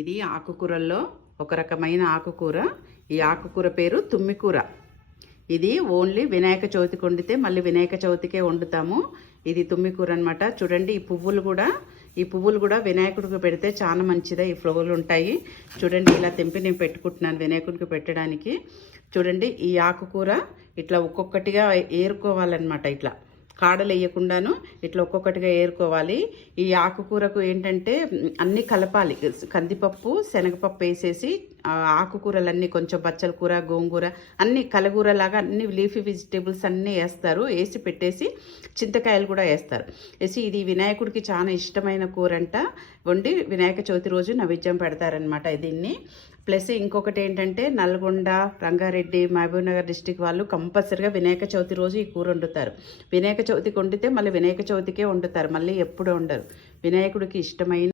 ఇది ఆకుకూరల్లో ఒక రకమైన ఆకుకూర. ఈ ఆకుకూర పేరు తుమ్మికూర. ఇది ఓన్లీ వినాయక చవితికి వండితే మళ్ళీ వినాయక చవితికే వండుతాము. ఇది తుమ్మికూర అనమాట. చూడండి ఈ పువ్వులు కూడా వినాయకుడికి పెడితే చాలా మంచిదే. ఈ ఫ్లవర్లు ఉంటాయి చూడండి. ఇలా తెంపి నేను పెట్టుకుంటున్నాను వినాయకుడికి పెట్టడానికి. చూడండి ఈ ఆకుకూర ఇట్లా ఒక్కొక్కటిగా ఏరుకోవాలన్నమాట. ఇట్లా కాడలు వేయకుండాను ఇట్లా ఒక్కొక్కటిగా ఏరుకోవాలి. ఈ ఆకుకూరకు ఏంటంటే అన్నీ కలపాలి. కందిపప్పు శనగపప్పు వేసేసి ఆకుకూరలన్నీ కొంచెం బచ్చల కూర గోంగూర అన్నీ కలగూరలాగా అన్ని లీఫీ వెజిటేబుల్స్ అన్నీ వేస్తారు. వేసి పెట్టేసి చింతకాయలు కూడా వేస్తారు. వేసి ఇది వినాయకుడికి చాలా ఇష్టమైన కూర అంట. వండి వినాయక చవితి రోజు నైవేద్యం పెడతారనమాట దీన్ని. ప్లస్ ఇంకొకటి ఏంటంటే నల్గొండ రంగారెడ్డి మహబూబ్నగర్ డిస్టిక్ వాళ్ళు కంపల్సరిగా వినాయక చవితి రోజు ఈ కూర వండుతారు. వినాయక చవితికి వండితే మళ్ళీ వినాయక చవితికే వండుతారు, మళ్ళీ ఎప్పుడు వండరు. వినాయకుడికి ఇష్టమైన